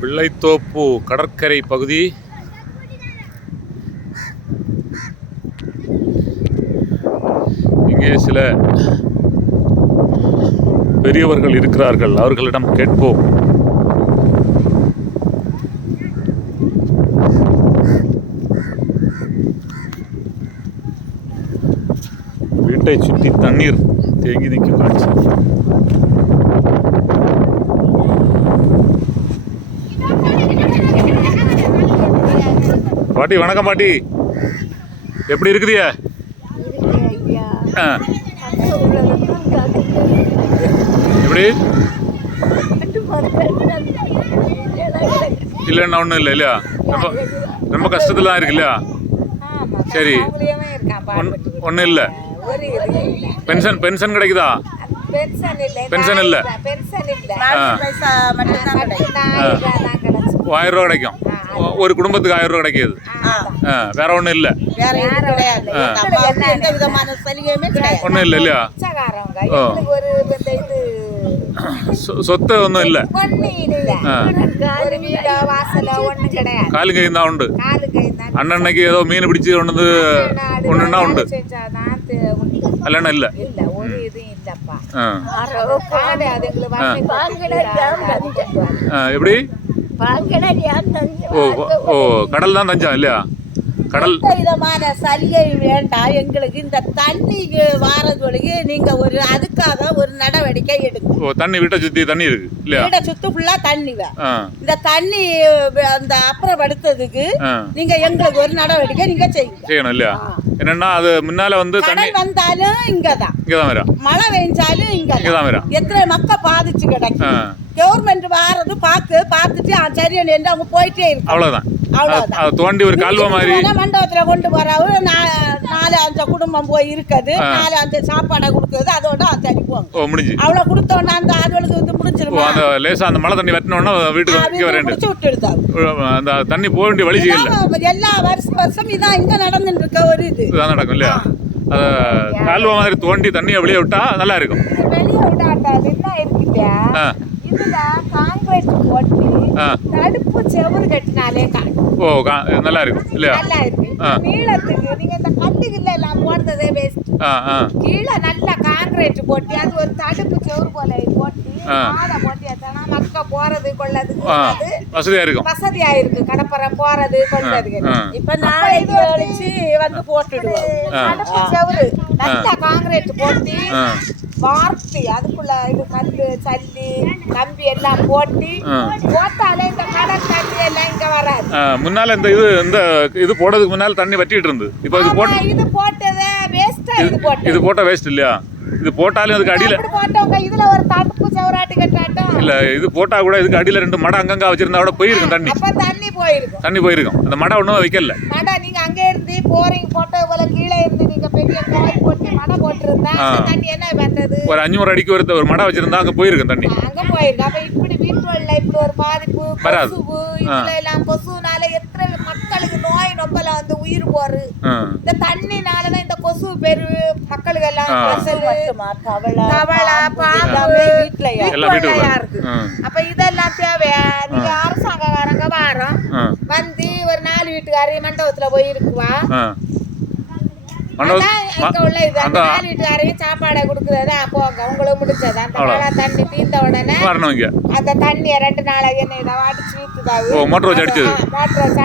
பிள்ளைத்தோப்பு கடற்கரை பகுதி. இங்கே சில பெரியவர்கள் இருக்கிறார்கள், அவர்களிடம் கேட்போம். வீட்டை சுற்றி தண்ணீர் தேங்கி நிற்கும் காட்சி. பாட்டி வணக்கம். பாட்டி எப்படி இருக்கிறிய? எப்படி இல்லைன்னா ஒன்றும் இல்லை இல்லையா? ரொம்ப ரொம்ப கஷ்டத்துல தான் இருக்கு இல்லையா? சரி, ஒன்றும் இல்லை. பென்ஷன் பென்ஷன் கிடைக்குதா? பென்ஷன் இல்லை. 1000 ரூபா கிடைக்கும். ஒரு குடும்பத்துக்கு 1000 ரூபா கிடைக்கிது. வேற ஒன்றும் இல்லை. ஒன்றும் இல்லை இல்லையா? சொத்து ஒன்றும் இல்லை. காலு கை தான் உண்டு. அன்னன்னைக்கு ஏதோ மீன் பிடிச்சி கொண்டு ஒன்றுன்னா உண்டு, இல்லைன்னா இல்லை. எப்படி? ஓ கடல் தான் தஞ்சம் இல்லையா? கடல் விதமான சலுகை வேண்டாம் எங்களுக்கு. இந்த தண்ணி வாரங்களுக்கு நீங்க ஒரு அதுக்காக ஒரு நடவடிக்கை எடுங்க. தண்ணி வீட்டை சுத்தி தண்ணி இருக்கு இல்லையா? வீட்டை சுத்தி ஃபுல்லா தண்ணி. இந்த தண்ணி அந்த அப்புறப்படுத்துறதுக்கு நீங்க எங்களுக்கு ஒரு நடவடிக்கை நீங்க செய்யணும் இல்லையா? என்னன்னா அது முன்னால வந்து தண்ணி வந்தாலும் இங்கதான் வரும், மழை பெஞ்சாலும் இங்கதான் வரும். எத்தனை மக்கள் பாதிச்சு கிடைக்கும். கவர்மெண்ட் வாரது பார்த்துட்டு சரியா நின்று அவங்க போயிட்டே இருக்கு. அவ்வளவுதான். தோண்டி ஒரு கால்வா மாதிரி மண்டபத்துல கொண்டு போறாவு 4-5 குடும்பம் போய் இருக்குது. 4-5 சாப்பாடை கொடுக்குறது. அதோட சரி போங்க முடிஞ்சு. அவ்வளவு கொடுத்தோன்னா அந்த அதுகளுக்கு வந்து முடிஞ்சிருக்கும். அந்த லேசா அந்த மழை தண்ணி வெட்டினோன்னா வீட்டுக்கு வரேன். அந்த தண்ணி போக வேண்டிய வழி இல்லை. எல்லா வருஷம் இதான் இங்க நடந்துட்டு இருக்க ஒரு இதுதான் நடக்கும் இல்லையா? கால்வா மாதிரி தோண்டி தண்ணியை வெளியே விட்டா நல்லா இருக்கும். வெளியே விட்டாட்டா என்ன இருக்குல்லையா? இதுல காங்கிரீட் போட்டு தடுப்பு செவுறு கட்டினாலே நல்லா இருக்கும் இல்லையா? நல்லா இருக்கு. நீளத்துக்கு நீங்க இந்த கல்லுக்குள்ள எல்லாம் போடுறதே வேஸ்ட். கீழே நல்லா காங்கிரீட் போட்டு அது ஒரு தடுப்பு செவுறு போல போட்டு மாலை போட்டு ஏத்தனா மக்க போறது கொள்ளதுக்கு வசதியா இருக்கும். வசதியா இருக்கு. கடப்பரை போறது கொள்ளதுக்கு. இப்ப நாளைக்கு வச்சு வந்து போட்டுடுவோம். தடுப்பு செவுறு நல்லா காங்கிரீட் போட்டு வார்த்தி அதுக்குள்ள இது கல்லு சல்லி கம்பி எல்லாம் போட்டாலே இந்த கடல் தண்ணி எல்லாம் இங்க வராது. முன்னால இந்த இது போடுறதுக்கு முன்னால தண்ணி வட்டிட்டு இருந்து. இப்போ இது போட்டதே வேஸ்டா. இது போட்டா வேஸ்ட் இல்லையா? இது போட்டாலும் அதுக்கு அடியில போட்டவங்க இதுல ஒரு தடுப்பு சவராட்டி கட்டாட்டம் இல்ல. இது போட்டா கூட இதுக்கு அடியில 2 மடை அங்கங்க வச்சிருந்தா கூட போயிருக்கும் தண்ணி. அப்ப தண்ணி போயிருக்கும். அந்த மடை ஒண்ணும் வைக்கல. மடை நீங்க அங்க இருந்து போரிங் போட்டோ போல கீழே இருந்து நீங்க பெரிய காய் போட்டு மடை போட்டுருந்தா தண்ணி என்ன பண்றது? ஒரு 500 அடிக்கு ஒரு மடை வச்சிருந்தா அங்க போயிருக்கும் தண்ணி. அங்க போயிருக்கும். அப்ப இப்படி வீட்டுல இப்படி ஒரு பாதிப்பு கொசு இதுல எல்லாம் கொசுனால எத்தனை மக்களுக்கு நோய் நொம்பல வந்து உயிர் போறு. இந்த தண்ணினாலதான் இந்த கொசு பெரு மக்களுக்கு எல்லாம் தவளை பாம்பு வீட்டுல இருக்கு. அப்ப இதெல்லாம் தேவையா? நீங்க அரசாங்கக்காரங்க வாரம் வந்து ஒரு 4 வீட்டுக்காரையும் மண்டபத்துல போய் இருக்குவா. சாப்பாடை கொடுக்குறது போங்க உங்களுக்கு முடிச்சது. அந்த மழை தண்ணி தீர்ந்த உடனே அந்த தண்ணிய 2 நாளைக்கு என்ன அடிச்சு வீட்டுதாவு மோட்டர் வச்சு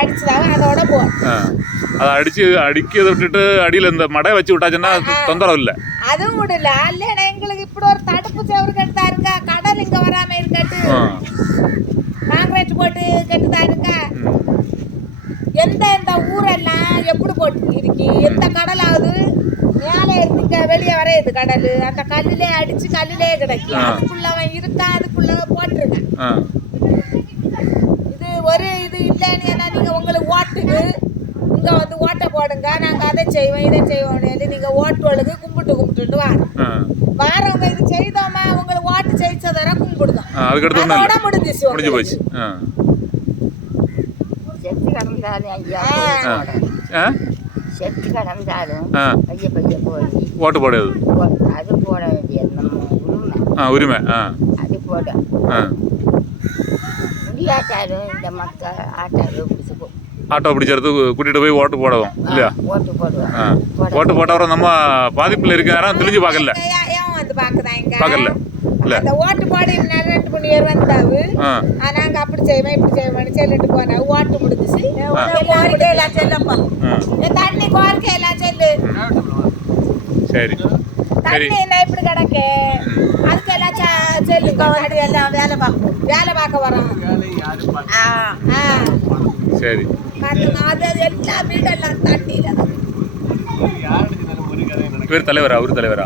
அடிச்சுதாவு. அதோட போ அதை அடிக்கிறத விட்டுட்டு அடியில இந்த மடை வச்சு விட்டாச்சுன்னா தொந்தரவு இல்லை. அதுவும் விடல. இல்லைன்னா எங்களுக்கு இப்படி ஒரு தடுப்பு செவரு கட்டுதா இருக்கா? கடல் இங்க வராம இருக்கட்டு காங்கிரீட் போட்டு கட்டுதா இருக்கா? எந்த ஊரெல்லாம் எப்படி போட்டு இருக்கு? எந்த கடலாவது மேலே இருந்து வெளியே வரையுது கடல். அந்த கல்லிலே அடிச்சு கல்லிலே கிடைக்கும். அதுக்குள்ளவன் இருக்கா அதுக்குள்ள போட்டிருக்கேன். இது ஒரு இது இல்லைன்னு நீங்க உங்களுக்கு ஓட்டுக்கு இங்க வந்து ஓட்டை போடுங்க, நாங்க அதை செய்வோம் இதை செய்வோம். நீங்க ஓட்டுகளுக்கு கும்பிட்டு வாரவங்க இது செய்தோமா உங்களுக்கு ஓட்டு செய்ததர கும்பிடுதோம். அதோட முடிஞ்சு போச்சு. செத்து கிடந்தாலும் பைய போய் ஓட்டு போடுது. அது போட வேண்டியது நம்ம உரிமை. உரிமை அது போட இல்லாட்டாலும் இந்த மக்கள் ஆட்டாலும் பிடிச்சி ஆட்டோ பிடிச்சது கூட்டிகிட்டு போய் ஓட்டு போடுவோம் இல்லையா? ஓட்டு போடுவோம். ஆ ஓட்டு போட்டவரை நம்ம பாதிப்பில் இருக்க யாரும் தெளிஞ்சு பார்க்கல ஏன் வந்து பாக்குறாங்க பார்க்கல இல்லை. அந்த ஓட்டு போட 2 மணி நேரம் வந்தாவு நாங்க அப்படி செய்வோம் இப்படி செய்வோம் சொல்லிட்டு போனா ஓட்டு முடிஞ்சிச்சு கோரிக்கை எல்லாம் செல்லப்பா தண்ணி கோரிக்கை எல்லாம் சொல்லு சரி சரி தண்ணி என்ன இப்படி கிடக்கு அதுக்கெல்லாம் செல்லு எல்லாம் வேலை பார்க்க வரோம் சரி அது எல்லா வீடெல்லாம் தண்ணியில இவர் தலைவரா? அவர் தலைவரா?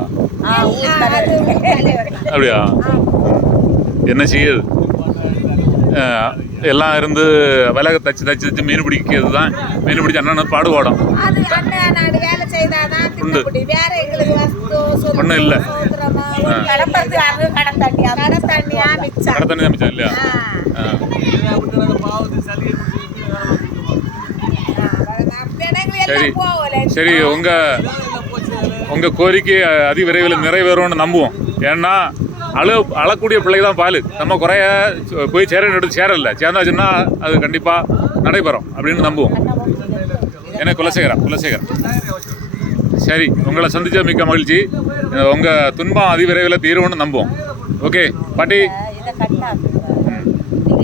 தலைவர் அப்படியா? என்ன செய்யுது? எல்லாம் இருந்து விலக தச்சு மீன் பிடிக்கிறது தான். மீன் பிடிச்ச அண்ணன் பாடுபாடும் அது அண்ணன் நாடு வேலை செய்தாதான் தின்னபடி வேற எங்களுக்கு வஸ்து ஒன்றும் இல்லை. கடை தண்ணியா மிச்சம் கடை தண்ணி தான் மிச்சம் இல்லையா? சரி சரி உங்க கோரிக்கை அதிவிரைவில் நிறைவேறும்னு நம்புவோம். ஏன்னா அழக்கூடிய பிள்ளைங்க தான் பால். நம்ம குறைய போய் சேரல சேர்ந்தாச்சுன்னா அது கண்டிப்பாக நடைபெறும் அப்படின்னு நம்புவோம். ஏன்னா குலசேகரம் சரி, உங்களை சந்திச்ச மிக்க மகிழ்ச்சி. உங்கள் துன்பம் அதிவிரைவில் தீரும்னு நம்புவோம். ஓகே பாட்டி.